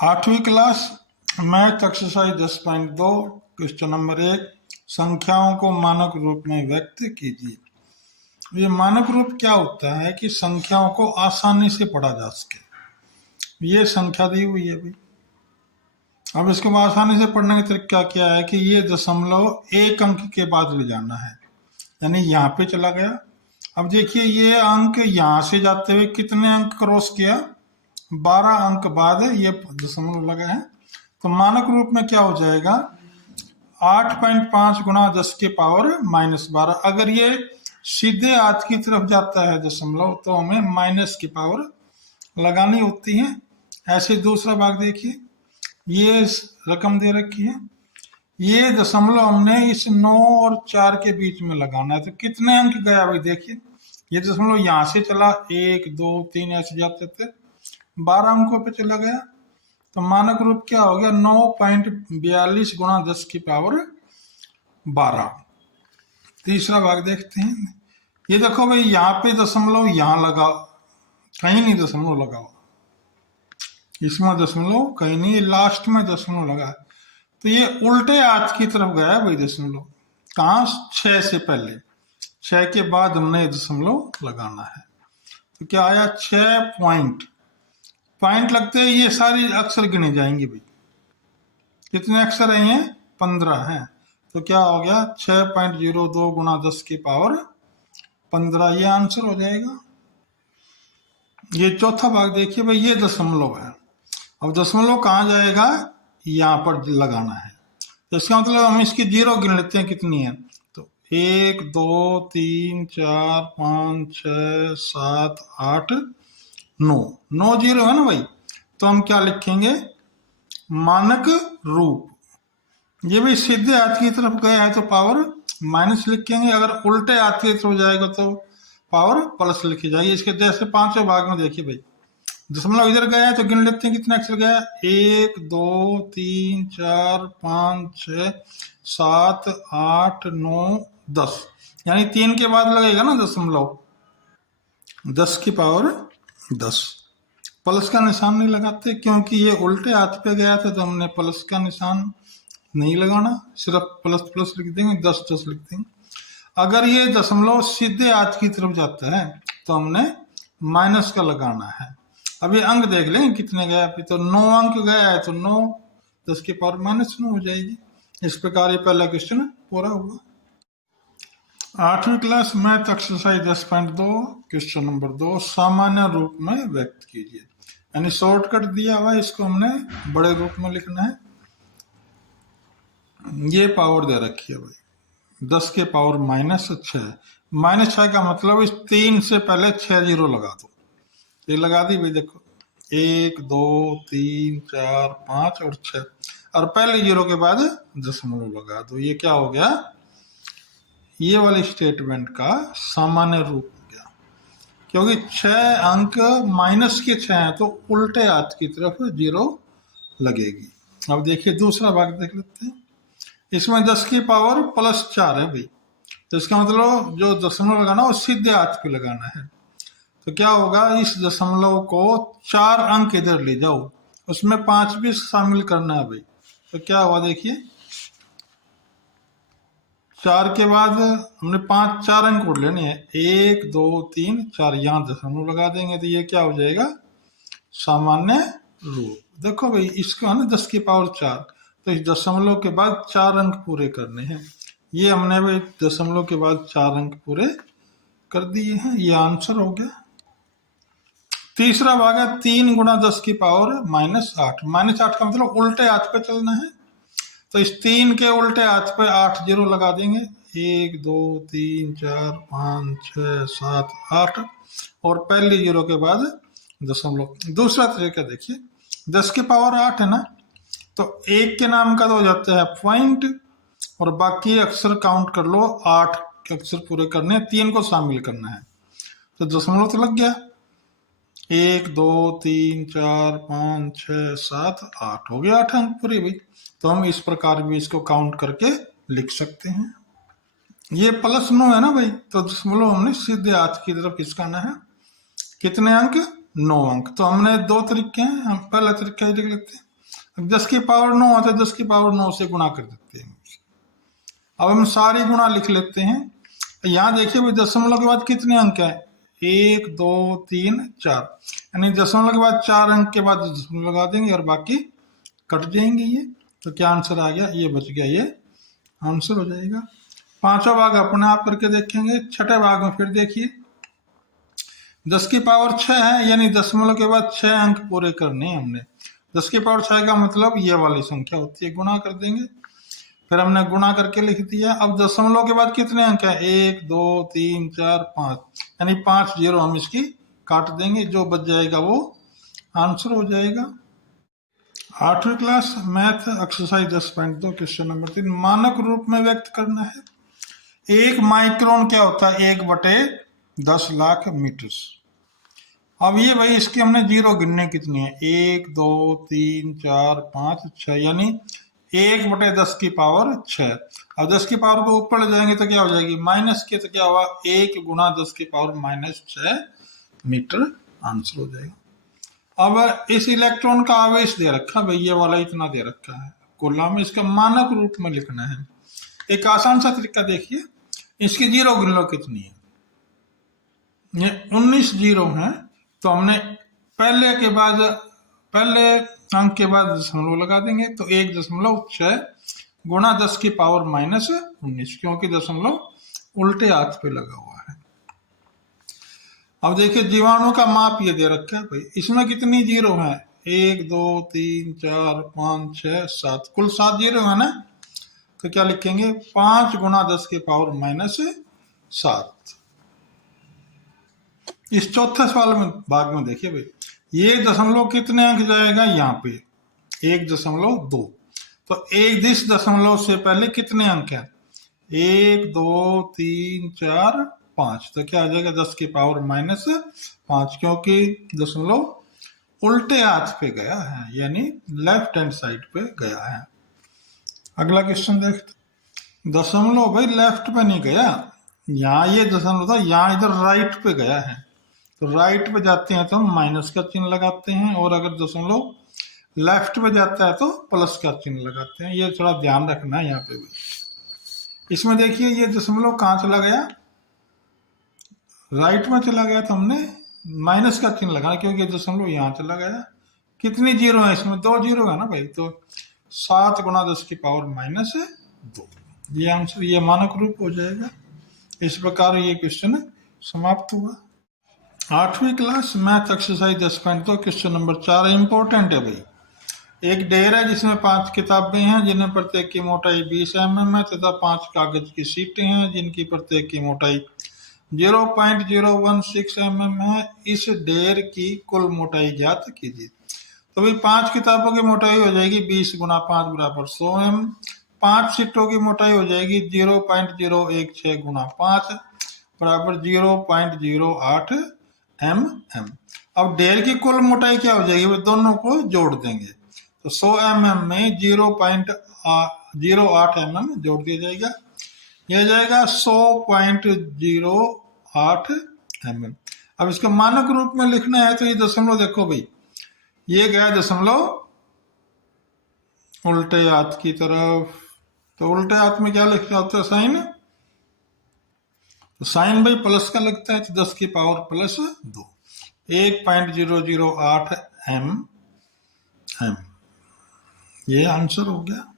आठवीं class math exercise 10.2 question number 1 संख्याओं को मानक रूप में व्यक्त कीजिए। ये मानक रूप क्या होता है कि संख्याओं को आसानी से पढ़ा जा सके। ये संख्या दी हुई है भाई, अब इसको आसानी से पढ़ने का तरीका क्या है कि ये दशमलव एक अंक के बाद ले जाना है, यानी यहाँ पे चला गया। अब देखिए ये अंक यहाँ से जाते हुए कितने अंक क्रॉस किया, 12 अंक बाद ये दशमलव लगा है, तो मानक रूप में क्या हो जाएगा 8.5 गुणा 10 के पावर -12। अगर ये सीधे हाथ की तरफ जाता है दशमलव तो हमें माइनस की पावर लगानी होती है। ऐसे दूसरा भाग देखिए, ये रकम दे रखी है, ये दशमलव हमने इस 9 और 4 के बीच में लगाना है, तो कितने अंक गया भाई देखिए, ये दशमलव यहाँ से चला 1 2 3 ऐसे जाते थे, 12 अंकों पे चला गया, तो मानक रूप क्या हो गया 9.42 गुणा 10 की पावर 12। तीसरा भाग देखते हैं, ये देखो भाई यहाँ पे दशमलव यहाँ लगा, कहीं नहीं दशमलव लगा हुआ, इसमें दशमलव कहीं नहीं, लास्ट में दशमलव लगा है, तो ये उल्टे हाथ की तरफ गया है भाई दशमलव। कहाँ 6 से पहले, 6 के बाद हमने दशमलव लगाना है, तो क्या आया 6 पॉइंट लगते हैं, ये सारी अक्षर गिने जाएंगे भाई। कितने अक्षर है ये 15 हैं, तो क्या हो गया 6.02 गुणा 10 की पावर 15, ये आंसर हो जाएगा। ये चौथा भाग देखिए भाई, ये दशमलव है, अब दशमलव कहाँ जाएगा यहाँ पर लगाना है, तो इसका मतलब हम इसकी जीरो गिन लेते हैं कितनी है, तो 1 2 3 4 5 6 7 8 9 जीरो है ना भाई, तो हम क्या लिखेंगे मानक रूप। ये भी सीधे हाथ की तरफ गया है तो पावर माइनस लिखेंगे, अगर उल्टे हाथ की तरफ जाएगा तो पावर प्लस लिखी जाएगी। इसके जैसे पांचों भाग में देखिए भाई, दशमलव इधर गया है तो गिन लेते हैं कितने अक्षर गया, 1 2 3 4 5 6 7 8 9 10, यानी 3 के बाद लगेगा ना दशमलव, 10 की पावर 10। प्लस का निशान नहीं लगाते क्योंकि ये उल्टे हाथ पे गया था, तो हमने प्लस का निशान नहीं लगाना, सिर्फ प्लस प्लस लिख देंगे, 10 10 लिख देंगे। अगर ये दशमलव सीधे हाथ की तरफ जाता है तो हमने माइनस का लगाना है। अभी अंक देख लें कितने गया, तो 9 अंक गया है, तो 9 10 की पावर -9 हो जाएगी। इस प्रकार ये पहला क्वेश्चन पूरा हुआ। आठवीं class math exercise 10.2 question number 2 सामान्य रूप में व्यक्त कीजिए, यानी शॉर्टकट दिया हुआ है, इसको हमने बड़े रूप में लिखना है। ये पावर दे रखी है भाई 10 के पावर -6, -6 का मतलब इस 3 से पहले 6 जीरो लगा दो, ये लगा दी भाई, देखो 1 2 3 4 5 और 6, और पहले जीरो के बाद दशमलव लगा दो। ये क्या हो गया, ये वाले स्टेटमेंट का सामान्य रूप हो गया, क्योंकि 6 अंक माइनस के 6 हैं तो उल्टे हाथ की तरफ जीरो लगेगी। अब देखिए दूसरा भाग देख लेते हैं, इसमें 10 की पावर +4 है भाई, तो इसका मतलब जो दशमलव लगाना वो सीधे हाथ पे लगाना है, तो क्या होगा इस दशमलव को 4 अंक इधर ले जाओ, उसमें 5 भी शामिल करना है भाई, तो क्या हुआ देखिए 4 के बाद हमने 4 अंक उड़ लेने हैं, 1 2 3 4, यहाँ दशमलव लगा देंगे, तो ये क्या हो जाएगा सामान्य रूप। देखो भाई इसको है ना 10 की पावर 4, तो इस दशमलव के बाद 4 अंक पूरे करने हैं, ये हमने भाई दशमलव के बाद 4 अंक पूरे कर दिए हैं, ये आंसर हो गया। तीसरा भाग है 3 गुणा 10 की पावर -8, -8 का मतलब उल्टे हाथ पे चलना है, तो इस 3 के उल्टे हाथ पे 8 जीरो लगा देंगे, 1 2 3 4 5 6 7 8, और पहले जीरो के बाद दशमलव। दूसरा तरीका देखिए 10 की पावर 8 है ना, तो 1 के नाम का तो हो जाता है पॉइंट, और बाकी अक्षर काउंट कर लो, 8 के अक्षर पूरे करने हैं, 3 को शामिल करना है, तो दशमलव तो लग गया, 1 2 3 4 5 6 7 8 हो गया, 8 अंक पूरे भाई, तो हम इस प्रकार भी इसको काउंट करके लिख सकते हैं। ये +9 है ना भाई, तो दशमलव हमने सीधे हाथ की तरफ खिसकाना है, कितने अंक 9 अंक, तो हमने 2 तरीके हैं, हम पहला तरीका ही लिख लेते हैं, 10 की पावर 9 आता है, 10 की पावर 9 से गुणा कर देते हैं। अब हम सारी गुणा लिख लेते हैं। यहाँ देखिए भाई दशमलव के बाद कितने अंक है, 1 2 3 4, यानी दशमलव के बाद 4 अंक के बाद दशमलव लगा देंगे और बाकी कट जाएंगे ये। तो क्या आंसर आ गया, ये बच गया, ये आंसर हो जाएगा। पांचवा भाग अपने आप करके देखेंगे। छठे भाग में फिर देखिए 10 की पावर 6 है, यानी दशमलव के बाद 6 अंक पूरे करने हैं हमने। 10 की पावर 6 का मतलब ये वाली संख्या होती है, गुणा कर देंगे। फिर हमने गुणा करके लिख दिया। अब दशमलव के बाद कितने अंक है, 1 2 3 4 5, यानी 5 जीरो हम इसकी काट देंगे, जो बच जाएगा वो आंसर हो जाएगा। 8वीं class math exercise 10.2 question number 3, मानक रूप में व्यक्त करना है। 1 माइक्रोन क्या होता है, 1/10 लाख मीटर। अब ये भाई इसके हमने जीरो गिनने कितनी है, 1 2 3 4 5 6, यानी 1/10 की पावर 6। अब 10 की पावर को ऊपर ले जाएंगे तो क्या हो जाएगी, माइनस के, तो क्या हुआ 1 गुना 10 की पावर -6 मीटर आंसर हो जाएगा। अब इस इलेक्ट्रॉन का आवेश दे रखा भाई, ये वाला इतना दे रखा है कूलम में, इसका मानक रूप में लिखना है। एक आसान सा तरीका देखिए, इसकी जीरो गिन लो कितनी है, ये 19 जीरो है। तो हमने पहले अंक के बाद दशमलव लगा देंगे, तो 1.6 गुणा 10 की पावर -19, क्योंकि दशमलव उल्टे हाथ पे लगा हुआ है। अब देखिए जीवाणु का माप ये दे रखा है भाई, इसमें कितनी जीरो है, 1 2 3 4 5 6 7, कुल 7 जीरो है ना। तो क्या लिखेंगे, 5 गुणा 10 की पावर -7। इस चौथे सवाल में भाग में देखिए भाई, ये दशमलव कितने अंक जाएगा, यहाँ पे 1.2, तो इस दशमलव से पहले कितने अंक है, 1 2 3 4 5, तो क्या आ जाएगा 10 की पावर -5, क्योंकि दशमलव उल्टे हाथ पे गया है, यानी लेफ्ट हैंड साइड पे गया है। अगला क्वेश्चन देखते, दशमलव भाई लेफ्ट पे नहीं गया, यहाँ ये दशमलव था, यहाँ इधर राइट पे गया है, तो राइट पे जाते हैं तो हम माइनस का चिन्ह लगाते हैं, और अगर दशमलव लेफ्ट पे जाता है तो प्लस का चिन्ह लगाते हैं। ये थोड़ा ध्यान रखना है यहाँ पे भी। इसमें देखिए ये दशमलव कहाँ चला गया, राइट में चला गया, तो हमने माइनस का चिन्ह लगाना, क्योंकि दशमलव यहाँ चला गया। कितनी जीरो है इसमें, 2 जीरो है ना भाई, तो 7 गुणा 10 की पावर -2, ये आंसर, ये मानक रूप हो जाएगा। इस प्रकार ये क्वेश्चन समाप्त हुआ। 8वीं class math exercise 10.2 question number 4 important है भाई। एक ढेर है जिसमें 5 किताबें हैं, जिन्हें प्रत्येक की मोटाई 20 mm है, तथा 5 कागज की सीटें हैं जिनकी प्रत्येक की मोटाई 0.016 mm है। इस ढेर की कुल मोटाई ज्ञात कीजिए। तो भाई 5 किताबों की मोटाई हो जाएगी 20 गुना 5 बराबर 100 mm। 5 सीटों की मोटाई हो जाएगी 0.016 गुना 5 बराबर 0.08 mm। अब ढेर की कुल मोटाई क्या हो जाएगी, वो दोनों को जोड़ देंगे, तो 100 mm में 0.08 mm जोड़ दिया जाएगा, यह जाएगा 100.08 mm। अब इसका मानक रूप में लिखना है, तो ये दशमलव देखो भाई, ये गया दशमलव उल्टे हाथ की तरफ, तो उल्टे हाथ में क्या लिखा होता है, साइन, तो साइन भाई प्लस का लगता है, तो 10 की पावर +2, 1.008 mm, ये आंसर हो गया।